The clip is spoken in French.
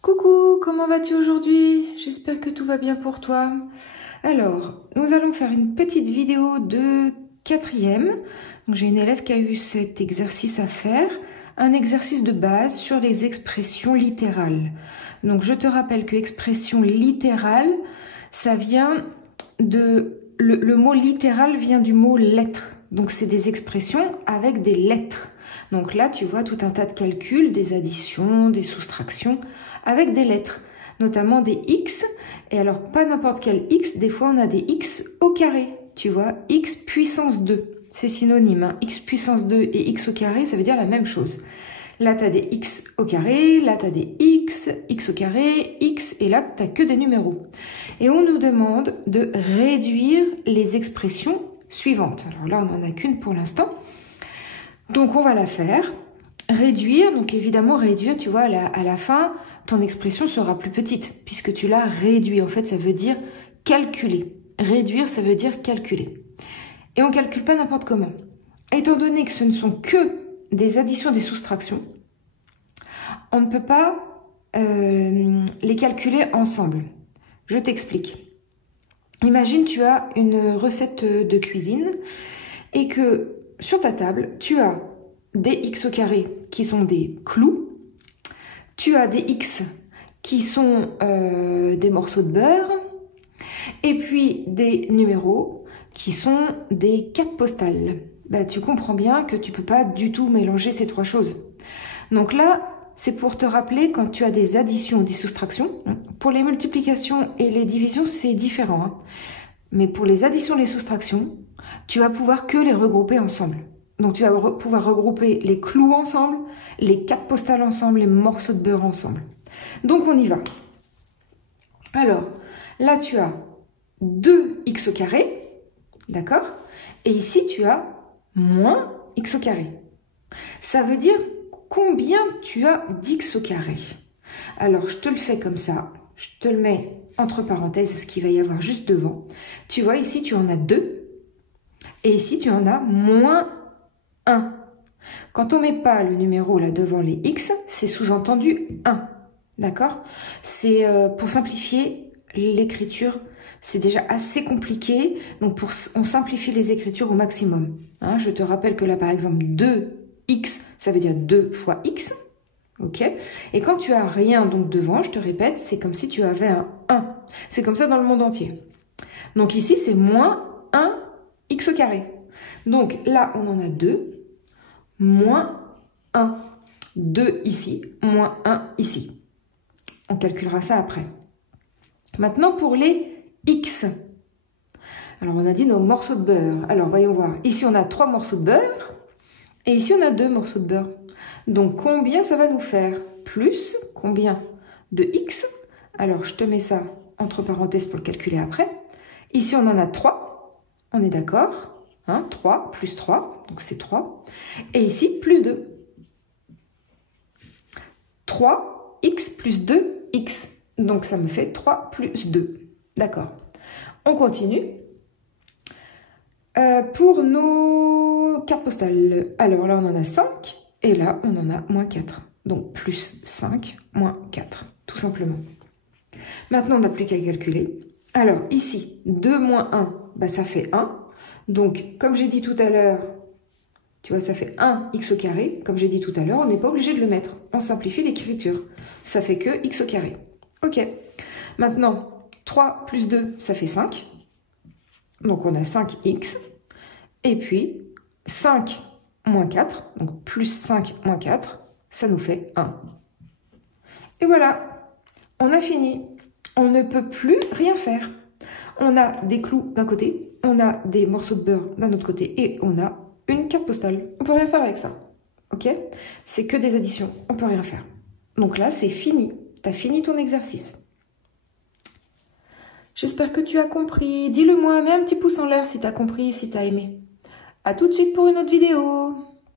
Coucou, comment vas-tu aujourd'hui? J'espère que tout va bien pour toi. Alors, nous allons faire une petite vidéo de quatrième. J'ai une élève qui a eu cet exercice à faire, un exercice de base sur les expressions littérales. Donc, je te rappelle que expression littérale, ça vient de... Le mot littéral vient du mot lettre. Donc, c'est des expressions avec des lettres. Donc là, tu vois tout un tas de calculs, des additions, des soustractions, avec des lettres, notamment des x. Et alors, pas n'importe quel x, des fois on a des x au carré, tu vois, x puissance 2. C'est synonyme, hein. X puissance 2 et x au carré, ça veut dire la même chose. Là, tu as des x au carré, là, tu as des x au carré, x, et là, tu n'as que des numéros. Et on nous demande de réduire les expressions suivantes. Alors là, on n'en a qu'une pour l'instant. Donc, on va la faire. Réduire, donc évidemment, réduire, tu vois, à la fin, ton expression sera plus petite, puisque tu l'as réduit. En fait, ça veut dire calculer. Réduire, ça veut dire calculer. Et on ne calcule pas n'importe comment. Étant donné que ce ne sont que des additions, des soustractions, on ne peut pas les calculer ensemble. Je t'explique. Imagine, tu as une recette de cuisine et que sur ta table, tu as des x au carré qui sont des clous, tu as des x qui sont des morceaux de beurre, et puis des numéros qui sont des cartes postales. Bah, tu comprends bien que tu peux pas du tout mélanger ces trois choses. Donc là, c'est pour te rappeler quand tu as des additions, des soustractions. Pour les multiplications et les divisions, c'est différent, hein. Mais pour les additions et les soustractions, tu vas pouvoir que les regrouper ensemble. Donc tu vas pouvoir regrouper les clous ensemble, les cartes postales ensemble, les morceaux de beurre ensemble. Donc on y va. Alors, là tu as 2x au carré, d'accord? Et ici tu as moins x au carré. Ça veut dire combien tu as d'x au carré. Alors je te le fais comme ça, je te le mets entre parenthèses, ce qu'il va y avoir juste devant. Tu vois, ici, tu en as 2. Et ici, tu en as moins 1. Quand on ne met pas le numéro là devant les x, c'est sous-entendu 1. D'accord? C'est pour simplifier l'écriture. C'est déjà assez compliqué. Donc, on simplifie les écritures au maximum. Hein, je te rappelle que là, par exemple, 2x, ça veut dire 2 fois x. Ok? Et quand tu as rien donc devant, je te répète, c'est comme si tu avais un 1. C'est comme ça dans le monde entier. Donc ici, c'est moins 1x au carré. Donc là, on en a 2, moins 1. 2 ici, moins 1 ici. On calculera ça après. Maintenant, pour les x. Alors, on a dit nos morceaux de beurre. Alors, voyons voir. Ici, on a 3 morceaux de beurre. Et ici, on a 2 morceaux de beurre. Donc, combien ça va nous faire? Plus combien de x? Alors, je te mets ça entre parenthèses pour le calculer après. Ici, on en a 3. On est d'accord, hein? 3 plus 3, donc c'est 3. Et ici, plus 2. 3x plus 2x. Donc, ça me fait 3 plus 2. D'accord. On continue. Pour nos cartes postales, alors là, on en a 5. Et là, on en a moins 4. Donc, plus 5, moins 4, tout simplement. Maintenant, on n'a plus qu'à calculer. Alors, ici, 2 moins 1, bah, ça fait 1. Donc, comme j'ai dit tout à l'heure, tu vois, ça fait 1x au carré. Comme j'ai dit tout à l'heure, on n'est pas obligé de le mettre. On simplifie l'écriture. Ça fait que x au carré. Ok. Maintenant, 3 plus 2, ça fait 5. Donc, on a 5x. Et puis, 5 moins 4, donc plus 5 moins 4, ça nous fait 1. Et voilà, on a fini. On ne peut plus rien faire. On a des clous d'un côté, on a des morceaux de beurre d'un autre côté et on a une carte postale. On peut rien faire avec ça. Ok? C'est que des additions, on peut rien faire. Donc là, c'est fini. Tu as fini ton exercice. J'espère que tu as compris. Dis-le moi, mets un petit pouce en l'air si tu as compris, si tu as aimé. À tout de suite pour une autre vidéo.